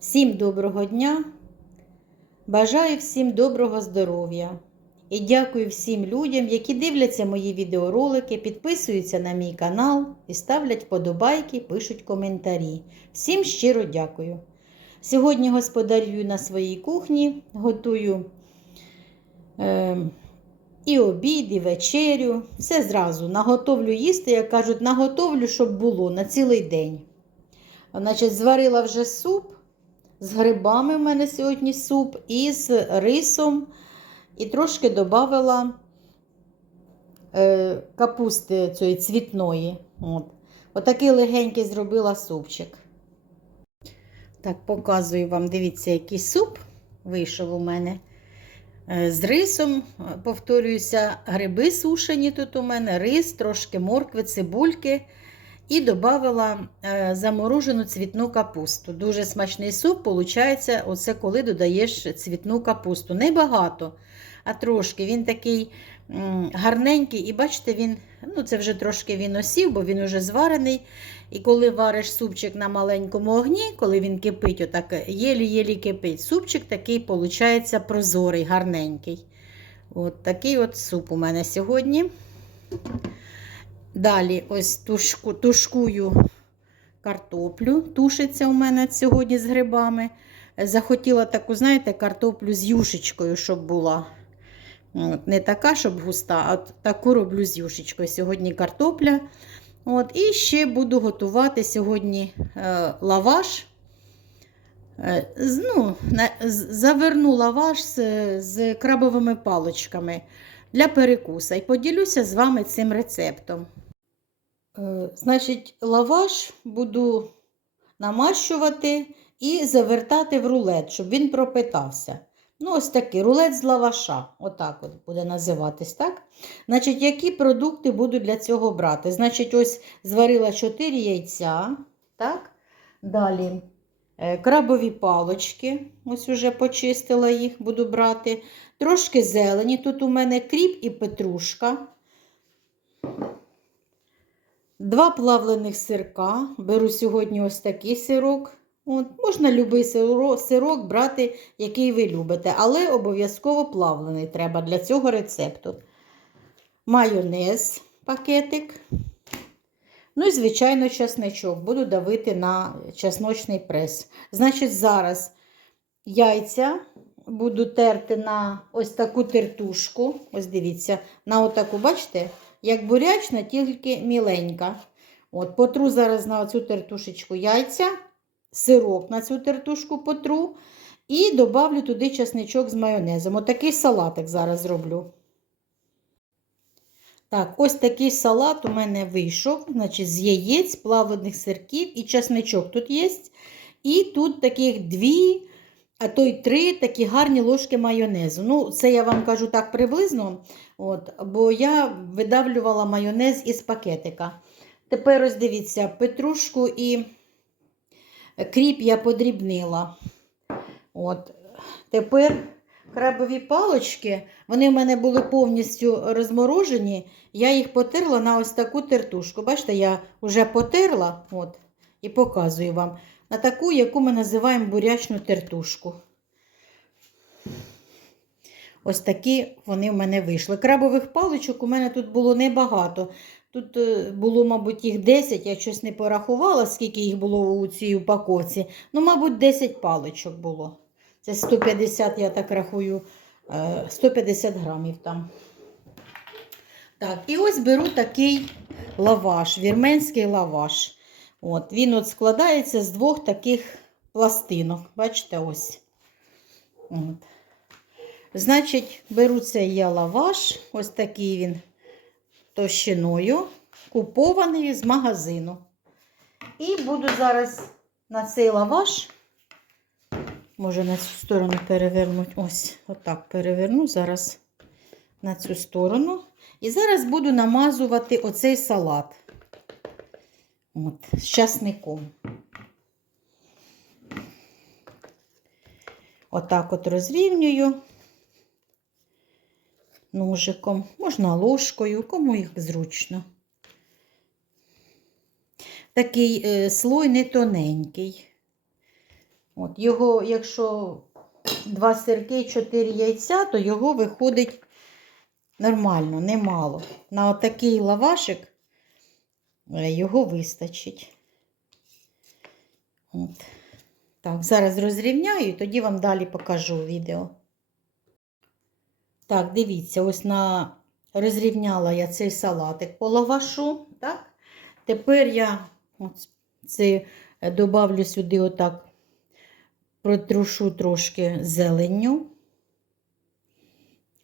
Всім доброго дня! Бажаю всім доброго здоров'я і дякую всім людям, які дивляться мої відеоролики, підписуються на мій канал і ставлять вподобайки, пишуть коментарі. Всім щиро дякую. Сьогодні господарюю на своїй кухні, готую е, і обід, і вечерю. Все зразу. Наготовлю їсти, як кажуть, наготовлю, щоб було на цілий день. Значить, зварила вже суп. З грибами в мене сьогодні суп, і з рисом, і трошки додала е, капусти цієї цвітної. От. Отакий легенький зробила супчик. Так, показую вам, дивіться, який суп вийшов у мене. Е, З рисом, повторююся, гриби сушені тут у мене, рис, трошки моркви, цибульки. І додала е, заморожену цвітну капусту. Дуже смачний суп, виходить, оце коли додаєш цвітну капусту. Небагато, а трошки. Він такий гарненький, і бачите, він, ну це вже трошки він осів, бо він вже зварений. І коли вариш супчик на маленькому огні, коли він кипить, отак єлі-єлі кипить, супчик такий, виходить, прозорий, гарненький. От такий от суп у мене сьогодні. Далі ось тушку, тушкую картоплю. Тушиться у мене сьогодні з грибами. Захотіла таку, знаєте, картоплю з юшечкою, щоб була. От, Не така, щоб густа, а таку роблю з юшечкою. Сьогодні картопля. От, І ще буду готувати сьогодні е, лаваш. Е, ну, заверну лаваш з, з крабовими паличками для перекуса. І поділюся з вами цим рецептом. Е, Значить, лаваш буду намащувати і завертати в рулет, щоб він пропитався. Ну, ось такий рулет з лаваша. Отак от буде називатись, так? Значить, які продукти буду для цього брати? Значить, ось зварила 4 яйця. Так? Далі е, крабові палочки. Ось уже почистила їх, буду брати. Трошки зелені. Тут у мене кріп і петрушка. Два плавлених сирка. Беру сьогодні ось такий сирок. От, можна любий сиро- сирок брати, який ви любите, але обов'язково плавлений треба для цього рецепту. Майонез, пакетик. Ну і, звичайно, чесничок. Буду давити на чесночний прес. Значить, зараз яйця буду терти на ось таку тертушку. Ось дивіться, на отаку, бачите? Як бурячна, тільки міленька. От, Потру зараз на цю тертушечку яйця, сирок на цю тертушку потру. І добавлю туди чесничок з майонезом. Отакий салатик зараз зроблю. Так, ось такий салат у мене вийшов. Значить, з яєць, плавлених сирків і чесничок тут є. І тут таких дві, а то й три такі гарні ложки майонезу. Ну, це я вам кажу так приблизно. От, бо я видавлювала майонез із пакетика. Тепер ось дивіться, петрушку і кріп я подрібнила. От. Тепер крабові палочки, вони в мене були повністю розморожені. Я їх потерла на ось таку тертушку. Бачите, я вже потерла от, і показую вам на таку, яку ми називаємо бурячну тертушку. Ось такі вони в мене вийшли. Крабових паличок у мене тут було небагато. Тут е, було, мабуть, їх 10, я щось не порахувала, скільки їх було у цій упаковці. Ну, мабуть, 10 паличок було. Це 150, я так рахую, е, 150 грамів там. Так, і ось беру такий лаваш, вірменський лаваш. От, Він от складається з двох таких пластинок. Бачите, ось. От. Значить, беру цей я лаваш, ось такий він товщиною, купований з магазину. І буду зараз на цей лаваш, може на цю сторону перевернути, ось, отак переверну зараз на цю сторону. І зараз буду намазувати оцей салат. От, з часником. Отак от розрівнюю ножиком, можна ложкою, кому як зручно. Такий е, слой не тоненький. От його, якщо два сирки, чотири яйця, то його виходить нормально, немало. На отакий лавашик його вистачить. От. Так, зараз розрівняю і тоді вам далі покажу відео. Так, дивіться, ось на розрівняла я цей салатик по лавашу. Так? Тепер я це добавлю сюди отак, протрушу трошки зеленню.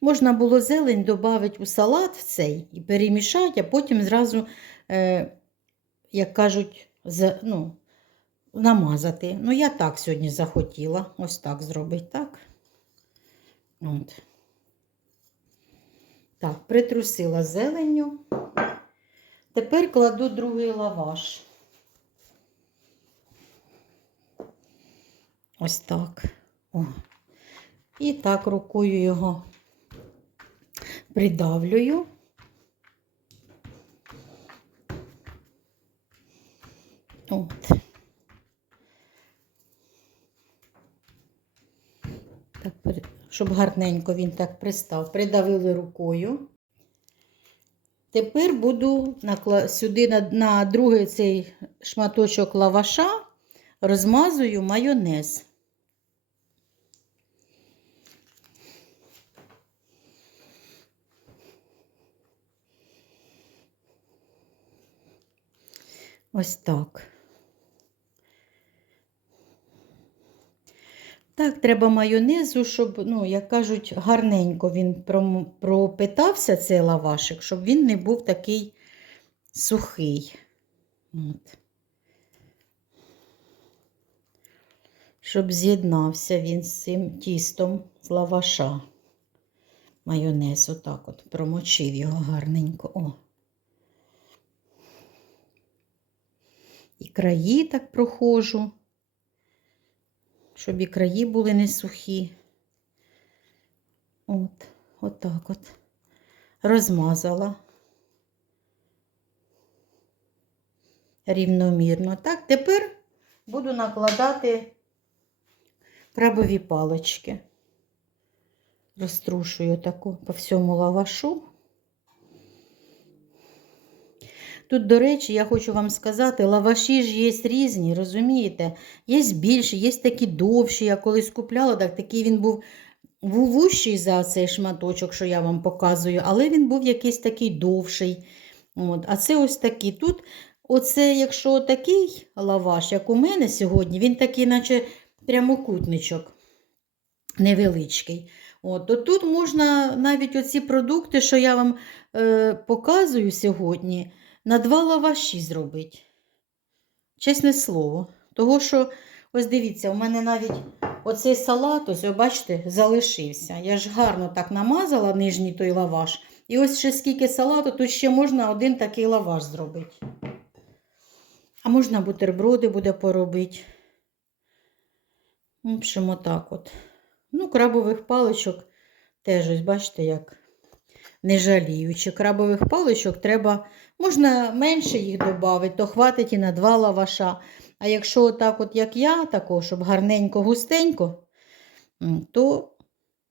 Можна було зелень додати у салат в цей і перемішати, а потім зразу, як кажуть, з, ну, намазати. Ну, я так сьогодні захотіла. Ось так зробити, так? От. Так, притрусила зеленню. Тепер кладу другий лаваш. Ось так. О. І так рукою його придавлюю. От. Так, щоб гарненько він так пристав. Придавили рукою. Тепер буду сюди на, на другий цей шматочок лаваша розмазую майонез. Ось так. Так, треба майонезу, щоб, ну, як кажуть, гарненько він пропитався, цей лавашик, щоб він не був такий сухий. От. Щоб з'єднався він з цим тістом з лаваша. Майонез отак от промочив його гарненько. О. І краї так прохожу щоб і краї були не сухі. От, отак от. Розмазала рівномірно. Так, тепер буду накладати крабові палички. Розтрушую таку по всьому лавашу. Тут, до речі, я хочу вам сказати, лаваші ж є різні, розумієте? Є більші, є такі довші. Я колись купляла, так такий він був вущий за цей шматочок, що я вам показую, але він був якийсь такий довший. От. А це ось такий. Тут, оце, якщо такий лаваш, як у мене сьогодні, він такий, наче прямокутничок невеличкий. От, то тут можна навіть оці продукти, що я вам е, показую сьогодні, на два лаваші зробити. Чесне слово. Того, що, ось дивіться, у мене навіть оцей салат, ось, ви бачите, залишився. Я ж гарно так намазала нижній той лаваш. І ось ще скільки салату, тут ще можна один такий лаваш зробити. А можна бутерброди буде поробити. В общем, отак от. Ну, крабових паличок теж, ось бачите, як не жаліючи. Крабових паличок треба, можна менше їх додати, то хватить і на два лаваша. А якщо отак, от як я, тако, щоб гарненько, густенько, то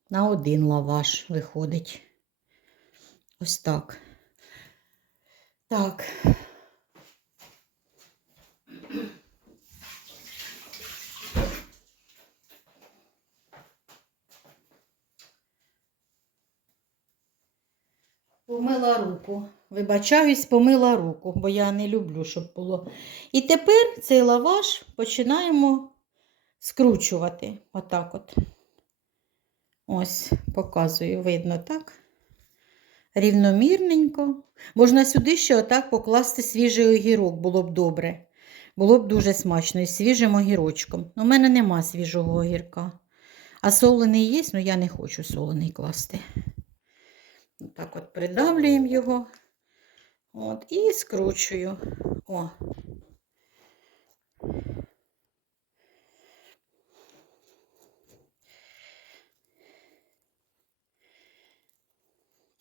на один лаваш виходить. Ось так. Так. Помила руку. Вибачаюсь, помила руку, бо я не люблю, щоб було. І тепер цей лаваш починаємо скручувати. Отак от. Ось, показую, видно, так? Рівномірненько. Можна сюди ще отак покласти свіжий огірок, було б добре. Було б дуже смачно із свіжим огірочком. У мене нема свіжого огірка. А солений є, але я не хочу солений класти. Так от придавлюємо його. От, і скручую. О.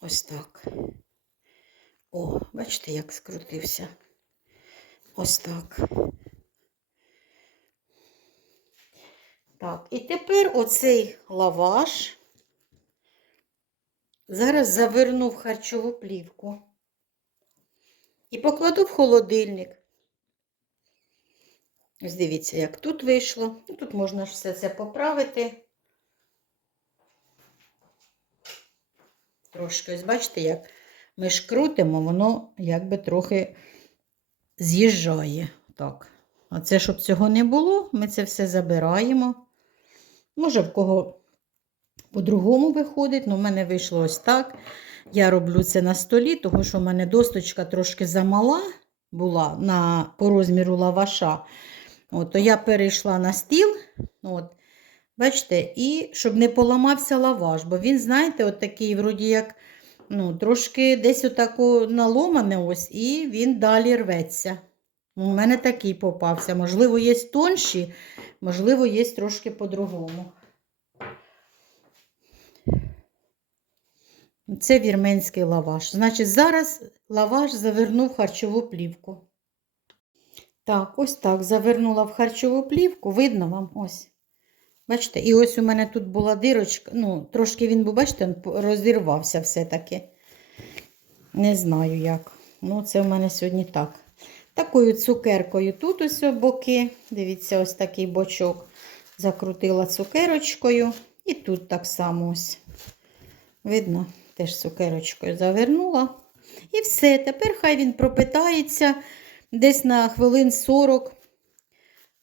Ось так. О, бачите, як скрутився. Ось так. Так, і тепер оцей лаваш зараз заверну в харчову плівку і покладу в холодильник. Ось дивіться, як тут вийшло. Тут можна все це поправити. Трошки, ось бачите, як ми ж крутимо, воно якби трохи з'їжджає. Так. А це, щоб цього не було, ми це все забираємо. Може, в кого по-другому виходить, але в мене вийшло ось так. Я роблю це на столі, тому що в мене досточка трошки замала була на, по розміру лаваша. От, то я перейшла на стіл. От, бачите, і щоб не поламався лаваш, бо він, знаєте, от такий, вроді як, ну, трошки десь отако наломане ось, і він далі рветься. У мене такий попався. Можливо, є тонші, можливо, є трошки по-другому. Це вірменський лаваш. Значить, зараз лаваш завернув харчову плівку. Так, ось так завернула в харчову плівку. Видно вам ось. Бачите, і ось у мене тут була дирочка. Ну, трошки він бачите, розірвався все-таки. Не знаю як. Ну, це в мене сьогодні так. Такою цукеркою тут ось боки. Дивіться, ось такий бочок. Закрутила цукерочкою. І тут так само ось. Видно, теж цукерочкою завернула. І все. Тепер хай він пропитається десь на хвилин 40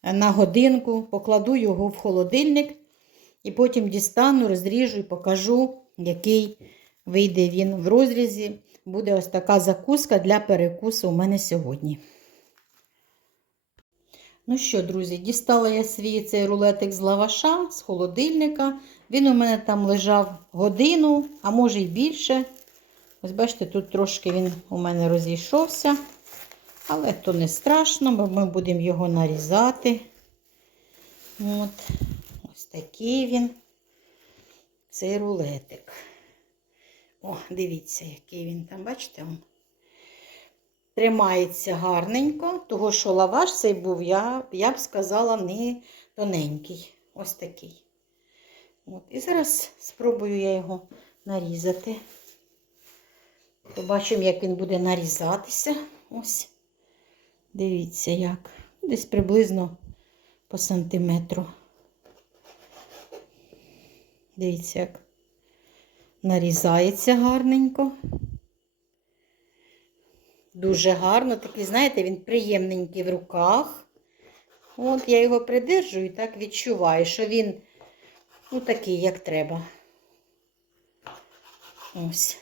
на годинку. Покладу його в холодильник. І потім дістану, розріжу і покажу, який вийде він в розрізі. Буде ось така закуска для перекусу у мене сьогодні. Ну що, друзі, дістала я свій цей рулетик з лаваша, з холодильника. Він у мене там лежав годину, а може й більше. Ось бачите, тут трошки він у мене розійшовся. Але то не страшно, бо ми будемо його нарізати. От, ось такий він, цей рулетик. О, дивіться, який він там, бачите? Тримається гарненько, того що лаваш цей був, я, я б сказала, не тоненький. Ось такий. От. І зараз спробую я його нарізати. Побачимо, як він буде нарізатися. Ось. Дивіться, як. Десь приблизно по сантиметру. Дивіться, як нарізається гарненько. Дуже гарно, такий, знаєте, він приємненький в руках. От я його придержу і так відчуваю, що він ну, такий, як треба. Ось.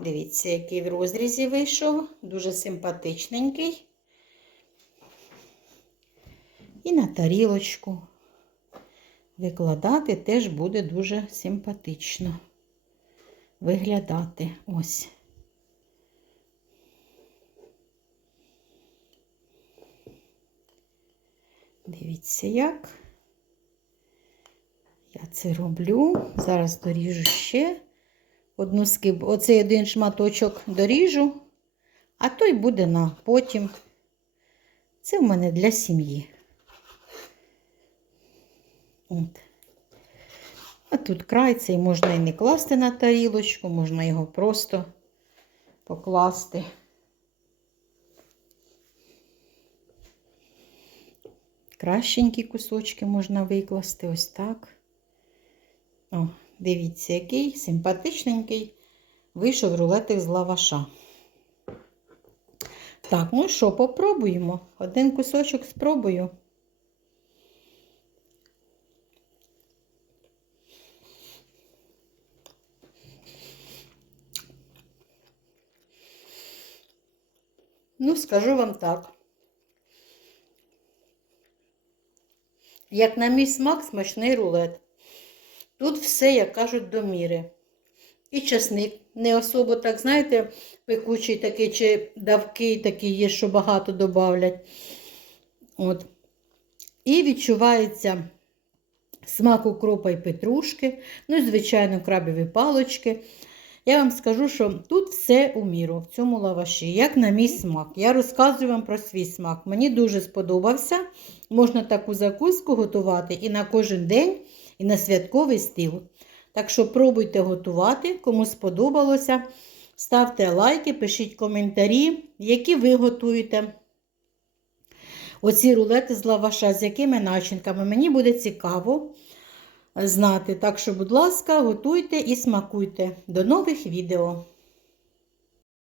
Дивіться, який в розрізі вийшов. Дуже симпатичненький. І на тарілочку викладати теж буде дуже симпатично виглядати. Ось. Дивіться, як я це роблю. Зараз доріжу ще одну скиб. Оцей один шматочок доріжу, а той буде на потім. Це в мене для сім'ї. От. А тут край цей можна і не класти на тарілочку, можна його просто покласти. Кращенькі кусочки можна викласти ось так. О, дивіться, який симпатичненький вийшов рулетик з лаваша. Так, ну що, попробуємо. Один кусочок спробую. Ну, скажу вам так. Як на мій смак, смачний рулет. Тут все, як кажуть, до міри. І часник не особо, так, знаєте, пекучий такий, чи давкий такий є, що багато додавлять. От. І відчувається смак укропа і петрушки, ну звичайно, крабові палочки. Я вам скажу, що тут все у міру в цьому лаваші, як на мій смак. Я розказую вам про свій смак. Мені дуже сподобався. Можна таку закуску готувати і на кожен день, і на святковий стіл. Так що пробуйте готувати, кому сподобалося. Ставте лайки, пишіть коментарі, які ви готуєте. Оці рулети з лаваша, з якими начинками. Мені буде цікаво знати. Так що, будь ласка, готуйте і смакуйте. До нових відео!